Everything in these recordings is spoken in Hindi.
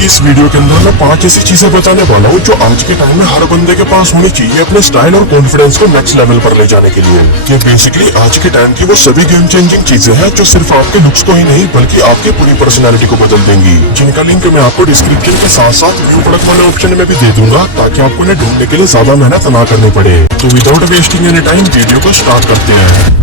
कि इस वीडियो के अंदर मैं 5 ऐसी चीजें बताने वाला हूँ जो आज के टाइम में हर बंदे के पास होनी चाहिए अपने स्टाइल और कॉन्फिडेंस को नेक्स्ट लेवल पर ले जाने के लिए। ये बेसिकली आज के टाइम की वो सभी गेम चेंजिंग चीजें हैं जो सिर्फ आपके लुक्स को ही नहीं बल्कि आपकी पूरी पर्सनैलिटी को बदल देंगी, जिनका लिंक मैं आपको डिस्क्रिप्शन के साथ साथ व्यू प्रोडक्ट वाले ऑप्शन में भी दे दूंगा ताकि आपको इन्हें ढूंढने के लिए ज्यादा मेहनत न करनी पड़े। तो without wasting any time video को स्टार्ट करते हैं।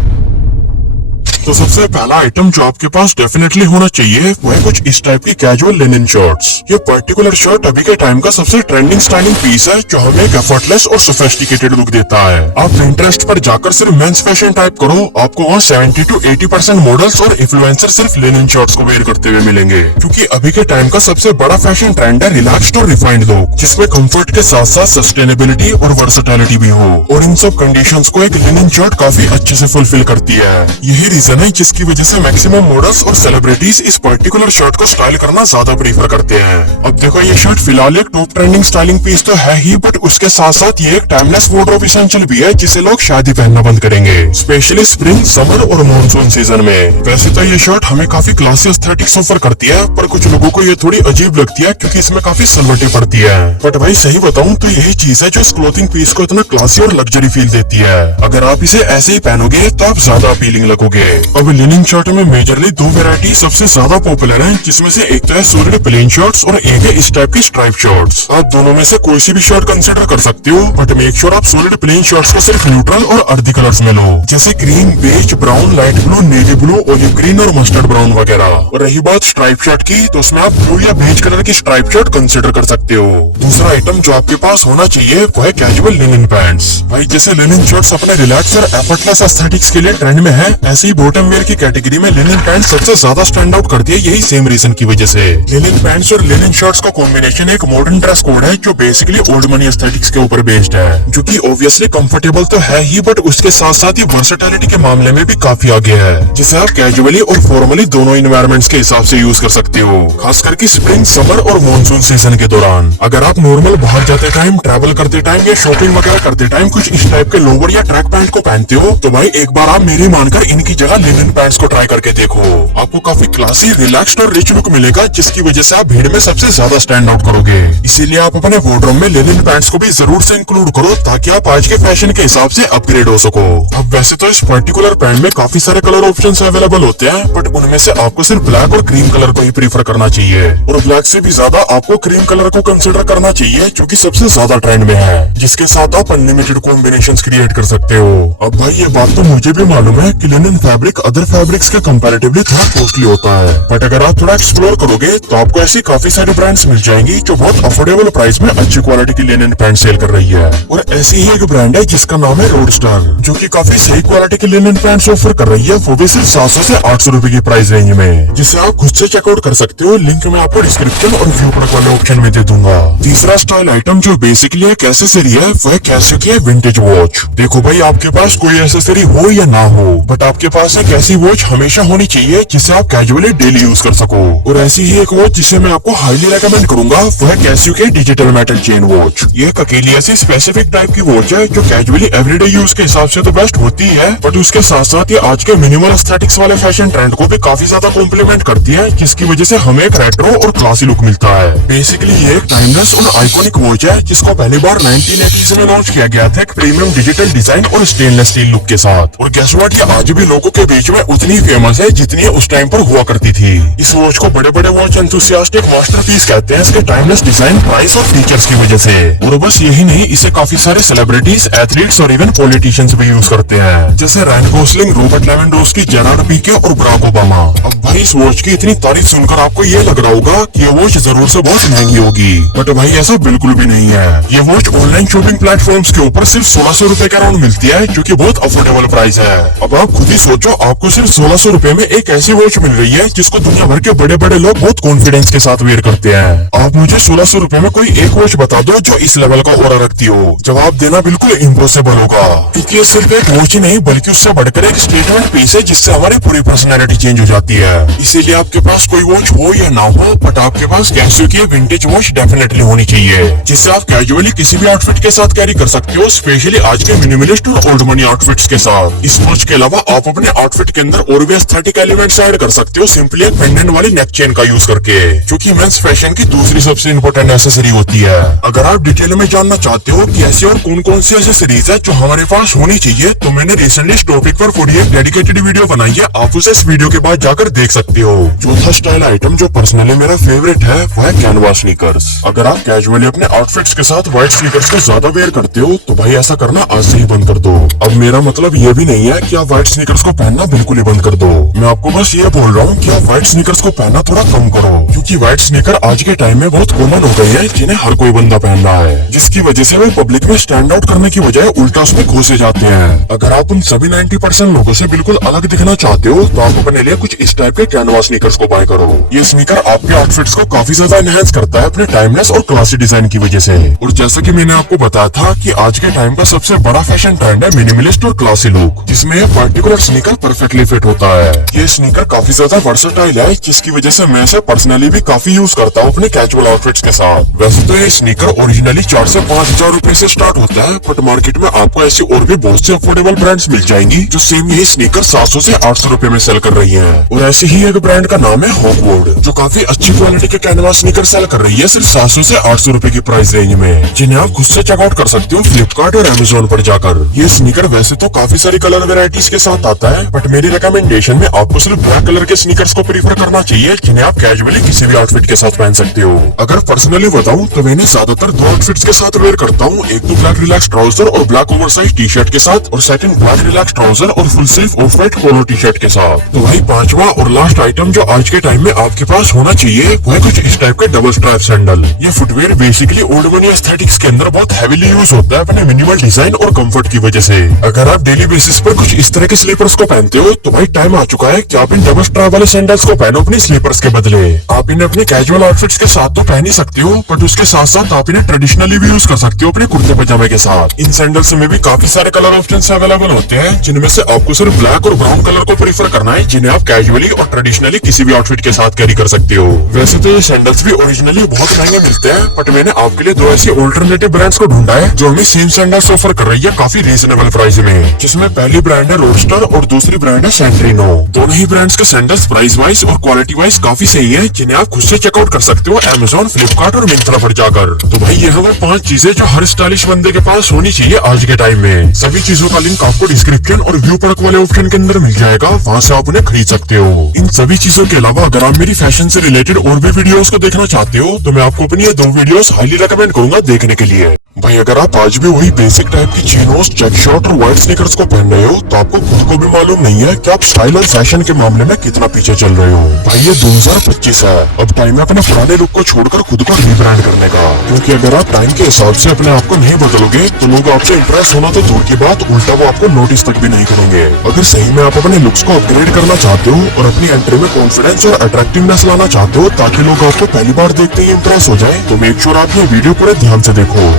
तो सबसे पहला आइटम जो आपके पास डेफिनेटली होना चाहिए वो है कुछ इस टाइप की कैजुअल लिनन शर्ट्स। ये पर्टिकुलर शर्ट अभी के टाइम का सबसे ट्रेंडिंग स्टाइलिंग पीस है जो हमें एक एफर्टलेस और सोफिस्टिकेटेड लुक देता है। आप Pinterest पर जाकर सिर्फ मेंस फैशन टाइप करो, आपको वहाँ 70 to 80% मॉडल्स और इन्फ्लुएंसर सिर्फ लिनन शर्ट्स को वेयर करते हुए मिलेंगे, क्योंकि अभी के टाइम का सबसे बड़ा फैशन ट्रेंड है रिलैक्स्ड और रिफाइंड लुक, जिसमें कंफर्ट के साथ साथ सस्टेनेबिलिटी और वर्सेटिलिटी भी हो। और इन सब कंडीशंस को एक लिनन शर्ट काफी अच्छे से फुलफिल करती है। यही रीजन है जिसकी वजह से मैक्सिमम मॉडल्स और सेलिब्रिटीज इस पर्टिकुलर शर्ट को स्टाइल करना ज्यादा प्रीफर करते हैं। अब देखो ये शर्ट फिलहाल एक टॉप ट्रेंडिंग स्टाइलिंग पीस तो है ही, बट उसके साथ साथ ये एक टाइमलेस वार्डरोब एसेंशियल भी है जिसे लोग शादी पहनना बंद करेंगे, स्पेशली स्प्रिंग, समर और मॉनसून सीजन में। वैसे तो ये शर्ट हमें काफी क्लासी एस्थेटिक्स ऑफर करती है, पर कुछ लोगों को ये थोड़ी अजीब लगती है क्योंकि इसमें काफी सलवटें पड़ती है। बट भाई सही बताऊं तो यही चीज है जो इस क्लोथिंग पीस को इतना क्लासी और लग्जरी फील देती है। अगर आप इसे ऐसे ही पहनोगे तो आप ज्यादा अपीलिंग लगोगे। अब लिनन शर्ट में मेजरली दो वैरायटी सबसे ज्यादा पॉपुलर हैं, जिसमें से एक तो है सॉलिड प्लेन शर्ट्स और एक है इस टाइप की स्ट्राइप शर्ट्स। आप दोनों में से कोई सी भी शर्ट कंसिडर कर सकते हो, बट मेक श्योर आप सॉलिड प्लेन शर्ट्स को सिर्फ न्यूट्रल और अर्दी कलर्स में लो, जैसे cream, beige, brown, light blue, navy blue, olive green और मस्टर्ड ब्राउन वगैरह। और रही बात स्ट्राइप शर्ट की, तो उसमें आप ब्लू या बेज कलर की स्ट्राइप शर्ट कंसिडर कर सकते हो। दूसरा आइटम जो आपके पास होना चाहिए वो है कैजुअल लिनन पैंट्स। भाई जैसे लिनन शर्ट्स अपने रिलैक्स और एफर्टलेस एस्थेटिक्स के लिए ट्रेंड में है, ऐसे ही बॉटम वेयर की कैटेगरी में लिनन पैंट्स सबसे ज्यादा स्टैंड आउट करती है, यही सेम रीजन की वजह से। लिनन पैंट्स और लिनन शर्ट्स का कॉम्बिनेशन एक मॉडर्न ड्रेस कोड है जो बेसिकली ओल्ड मनी एस्थेटिक्स के ऊपर बेस्ड है, जो कि ऑब्वियसली कंफर्टेबल तो है ही, बट उसके साथ साथ ही वर्सेटिलिटी के मामले में भी काफी आगे है, जिसे आप कैजुअली और फॉर्मली दोनों एनवायरमेंट्स के हिसाब से यूज कर सकते हो, खास करके स्प्रिंग, समर और मॉनसून सीजन के दौरान। अगर आप नॉर्मल बाहर जाते टाइम, ट्रैवल करते टाइम या शॉपिंग वगैरह करते टाइम कुछ इस टाइप के लोवर या ट्रैक पैंट को पहनते हो, तो भाई एक बार आप मेरी मानकर इनकी जगह लिनन पैंट्स को ट्राई करके देखो। आपको काफी क्लासी, रिलैक्स्ड और रिच लुक मिलेगा, जिसकी वजह से आप भीड़ में सबसे ज्यादा स्टैंड आउट करोगे। इसीलिए आप अपने वार्डरोब में लिनन पैंट्स को भी जरूर से इंक्लूड करो ताकि आप आज के फैशन के हिसाब से अपग्रेड हो सको। अब वैसे तो इस पर्टिकुलर पैंट में काफी सारे कलर ऑप्शंस अवेलेबल होते हैं, बट उनमें से आपको सिर्फ ब्लैक और क्रीम कलर को ही प्रीफर करना चाहिए, और ब्लैक से भी ज्यादा आपको क्रीम कलर को कंसिडर करना चाहिए जो कि सबसे ज्यादा ट्रेंड में है, जिसके साथ आप अनलिमिटेड कॉम्बिनेशंस क्रिएट कर सकते हो। अब भाई ये बात तो मुझे भी मालूम है कि लिनन फैब्रिक अदर फैब्रिक्स के कंपैरेटिवली थोड़ा कॉस्टली होता है, बट अगर आप थोड़ा एक्सप्लोर करोगे तो आपको ऐसी काफी सारी ब्रांड्स मिल जाएंगी जो बहुत अफोर्डेबल प्राइस में अच्छी क्वालिटी की लिनन पैंट सेल कर रही है। और ऐसी ही एक ब्रांड है जिसका नाम है रोडस्टार, जो कि काफी सही क्वालिटी की लिनन पैंट्स ऑफर कर रही है, वो भी सिर्फ 700 से 800 रुपए की प्राइस रेंज में, जिसे आप खुद से चेकआउट कर सकते हो। लिंक मैं आपको डिस्क्रिप्शन और व्यू प्रोडक्ट वाले ऑप्शन में दे दूंगा। तीसरा स्टाइल आइटम जो बेसिकली एक एक्सेसरी है वो है कैसियो की विंटेज वॉच। देखो भाई आपके पास कोई एक्सेसरी हो या ना हो, बट आपके पास एक ऐसी वॉच हमेशा होनी चाहिए जिसे आप कैजुअली डेली यूज कर सको। और ऐसी ही एक वॉच जिसे मैं आपको हाईली रेकमेंड करूंगा वो है कैसियो की डिजिटल मेटल चेन वॉच। ये एक अकेली ऐसी स्पेसिफिक टाइप की वॉच है जो कैजुअली एवरीडे यूज के हिसाब से तो बेस्ट होती है, बट उसके साथ साथ ये आज के मिनिमल एस्थेटिक्स वाले फैशन ट्रेंड को भी काफी ज्यादा कॉम्प्लीमेंट करती है, जिसकी वजह से हमें एक रेट्रो और क्लासी लुक मिलता है। बेसिकली ये एक टाइमलेस और आइकॉनिक वॉच है जिसको पहली बार 1980 में लॉन्च किया गया था एक प्रीमियम डिजिटल डिजाइन और स्टेनलेस स्टील लुक के साथ। और गेस व्हाट, ये आज भी लोगों के बीच में उतनी फेमस है जितनी उस टाइम पर हुआ करती थी। इस वॉच को बड़े बड़े वॉच एंथुसियास्ट एक मास्टरपीस कहते हैं इसके टाइमलेस डिजाइन, प्राइस और फीचर्स की वजह से। और बस यही नहीं, इसे काफी सारे सेलिब्रिटीज, एथलीट्स और इवन पॉलिटिशियंस भी यूज करते हैं, जैसे Ryan Gosling, Robert Lewandowski, Gerard Pique और बराक ओबामा। अब भाई इस वॉच की इतनी तारीफ सुनकर आपको ये लग रहा होगा कि ये वॉच जरूर से बहुत महंगी होगी, बट भाई ऐसा बिल्कुल भी नहीं है। ये वॉच ऑनलाइन शॉपिंग प्लेटफॉर्म्स के ऊपर सिर्फ 1600 रुपए के अराउंड मिलती है, जो कि बहुत अफोर्डेबल प्राइस है। अब आप खुद ही सोचो, आपको सिर्फ 1600 रुपए में एक ऐसी वॉच मिल रही है जिसको दुनिया भर के बड़े बड़े लोग बहुत कॉन्फिडेंस के साथ वेयर करते हैं। आप मुझे 1600 रुपए में कोई एक वॉच बता दो जो इस लेवल का ऑरा रखती हो। जवाब देना बिल्कुल इम्पॉसिबल होगा, क्योंकि ये सिर्फ एक वॉच ही नहीं बल्कि उससे बढ़कर एक स्टेटमेंट पीस है जिससे हमारी पूरी पर्सनैलिटी चेंज हो जाती है। इसीलिए आपके पास कोई वॉच हो या ना हो, बट आपके पास कैसियो की विंटेज वॉच डेफिनेटली होनी चाहिए, जिससे आप कैजुअली किसी भी आउटफिट के साथ कैरी कर सकते हो, स्पेशली आज के मिनिमलिस्ट और ओल्ड मनी आउटफिट्स के साथ। इस वॉच के अलावा आप अपने आउटफिट के अंदर और भी एस्थेटिक एलिमेंट्स ऐड कर सकते हो सिंपली एक पेंडेंट वाली नेक चेन का यूज करके, क्योंकि मेंस फैशन की दूसरी सबसे इंपॉर्टेंट एसेसरी होती है। अगर आप डिटेल में जानना चाहते हो कि ऐसी और कौन कौन सी एसेसरीज है जो हमारे पास होनी चाहिए, तो मैंने रिसेंटली इस टॉपिक पर पूरी एक डेडिकेटेड वीडियो बनाई है, आप उसे इस वीडियो के बाद जाकर देख सकते हो। चौथा स्टाइल आइटम जो पर्सनली मेरा फेवरेट है वो है कैनवास स्नीकर्स। अगर आप कैजुअली अपने आउटफिट्स के साथ व्हाइट स्नीकर्स को ज्यादा वेयर करते हो तो भाई ऐसा करना आज से ही बंद कर दो। अब मेरा मतलब ये भी नहीं है कि आप व्हाइट स्नीकर्स को पहनना बिल्कुल ही बंद कर दो, मैं आपको बस ये बोल रहा हूँ कि आप व्हाइट स्नीकर्स को पहनना थोड़ा कम करो, क्योंकि व्हाइट स्नीकर आज के टाइम में बहुत कॉमन हो गई है जिन्हें हर कोई बंदा पहन रहा है, जिसकी वजह से वो पब्लिक में स्टैंड आउट करने की बजाय उल्टा उसमें घुसे जाते हैं। अगर आप उन सभी 90% लोगों से बिल्कुल अलग दिखना चाहते हो तो आप अपने लिए कुछ इस टाइप के कैनवास स्नीकर्स को बाय करो। ये स्नीकर आपके आउटफिट्स को काफी ज्यादा एनहांस करता है अपने टाइमलेस और क्लासी डिजाइन की वजह से। और जैसा कि मैंने आपको बताया था कि आज के टाइम का सबसे बड़ा फैशन ट्रेंड है मिनिमलिस्ट और क्लासी लुक, जिसमें यह पर्टिकुलर स्नीकर परफेक्टली फिट होता है। ये स्नीकर काफी ज्यादा वर्सेटाइल है, जिसकी वजह से मैं इसे पर्सनली भी काफी यूज करता हूँ अपने कैजुअल आउटफिट्स के साथ। वैसे तो ये स्नीकर ओरिजिनली 4 से 5 हजार रूपए से स्टार्ट होता है, बट मार्केट में आपको ऐसी और भी बहुत से अफोर्डेबल ब्रांड्स मिल जाएंगी जो सेम यही स्नीकर 700 से 800 रूपए में सेल कर रही है। और ऐसे ही एक ब्रांड का नाम है हॉकवुड, जो काफी अच्छी क्वालिटी के कैनवास स्नीकर सेल कर रही है सिर्फ 700 से 800 रूपए की प्राइस रेंज में, जिन्हें आप खुद से चेकआउट कर सकते हो फ्लिपकार्ट और अमेजोन पर जाकर। ये स्नीकर वैसे तो काफी सारी कलर वेराइटीज के साथ आता है, बट मेरी रिकमेंडेशन में आपको सिर्फ ब्लैक कलर के स्नीकर्स को प्रीफर करना चाहिए, जिन्हें आप कैजुअली किसी भी आउटफिट के साथ पहन सकते हो। अगर पर्सनली बताऊं तो मैंने ज्यादातर 2 आउटफिट्स के साथ वेयर करता हूँ, एक तो ब्लैक रिलैक्स ट्राउजर और ब्लैक ओवरसाइज टी शर्ट के साथ, और सेकंड ब्लैक रिलैक्स ट्राउजर और full sleeve of white polo T shirt के साथ। तो भाई पांचवा और लास्ट आइटम जो आज के टाइम में आपके पास होना चाहिए वो है कुछ इस टाइप के डबल स्ट्रैप सैंडल। ये footwear basically old money aesthetics के अंदर बहुत हैवीली यूज होता है अपने मिनिमल डिजाइन और कंफर्ट की वजह से। अगर आप डेली बेसिस पर कुछ इस तरह के स्लीपर्स को पहनते हो तो भाई टाइम आ चुका है कि आप इन डबल स्ट्रैप वाले सैंडल्स को पहनो अपनी स्लीपर्स के बदले। आप इन्हें अपने कैजुअल आउटफिट्स के साथ तो पहन ही सकते हो, बट उसके साथ साथ आप इन्हें ट्रेडिशनली भी यूज कर सकते हो अपने कुर्ते पजामे के साथ। इन सैंडल्स में भी काफी सारे कलर ऑप्शंस अवेलेबल होते हैं, जिनमें से आपको सिर्फ ब्लैक और ब्राउन कलर को प्रीफर करना है, जिन्हें आप कैजुअली और ट्रेडिशनली किसी भी आउटफिट के साथ कैरी कर सकते हो। वैसे तो ये सैंडल्स भी ओरिजिनली बहुत महंगे मिलते हैं, बट मैंने आपके लिए 2 ऐसी ऑल्टरनेटिव ब्रांड्स को ढूंढा है जो हमें सेम सैंडल्स ऑफर कर रही है काफी रीजनेबल प्राइस में, जिसमें पहली ब्रांड है रोडस्टर और दूसरी ब्रांड है सेंट्रिनो। दोनों ही ब्रांड्स के सैंडल्स प्राइस वाइज और क्वालिटी वाइज काफी सही है, जिन्हें आप खुद से चेकआउट कर सकते हो अमेजोन, फ्लिपकार्ट और मिंत्रा पर जाकर। तो भाई ये है वो 5 चीजें जो हर स्टाइलिश बंदे के पास होनी चाहिए आज के टाइम में। सभी चीजों का लिंक आपको डिस्क्रिप्शन और व्यू प्रोडक्ट वाले ऑप्शन के अंदर मिल जाएगा, वहाँ से आप उन्हें खरीद सकते हो। इन सभी चीजों के अलावा अगर आप मेरी फैशन से रिलेटेड और भी वीडियोस को देखना चाहते हो तो मैं आपको अपनी ये 2 वीडियोस हाईली रेकमेंड करूंगा देखने के लिए। भाई अगर आप आज भी वही बेसिक टाइप की चीनोस, चेक शर्ट और व्हाइट स्नीकर्स को पहन रहे हो तो आपको खुद को भी मालूम नहीं है कि आप स्टाइल और फैशन के मामले में कितना पीछे चल रहे हो। भाई ये 2025 है, अब टाइम है अपने पुराने लुक को छोड़कर खुद को रीब्रांड करने का, क्योंकि अगर आप टाइम के हिसाब से अपने आप को नहीं बदलोगे तो लोग आपसे इंप्रेस होना तो दूर की बात, उल्टा वो आपको नोटिस तक भी नहीं करेंगे। अगर सही में आप अपने लुक्स को अपग्रेड करना चाहते हो और अपनी एंट्री में कॉन्फिडेंस और अट्रैक्टिवनेस लाना चाहते हो ताकि लोग आपको पहली बार देखते ही इंप्रेस हो जाए, तो मेक श्योर आप ये वीडियो पूरे ध्यान से देखो।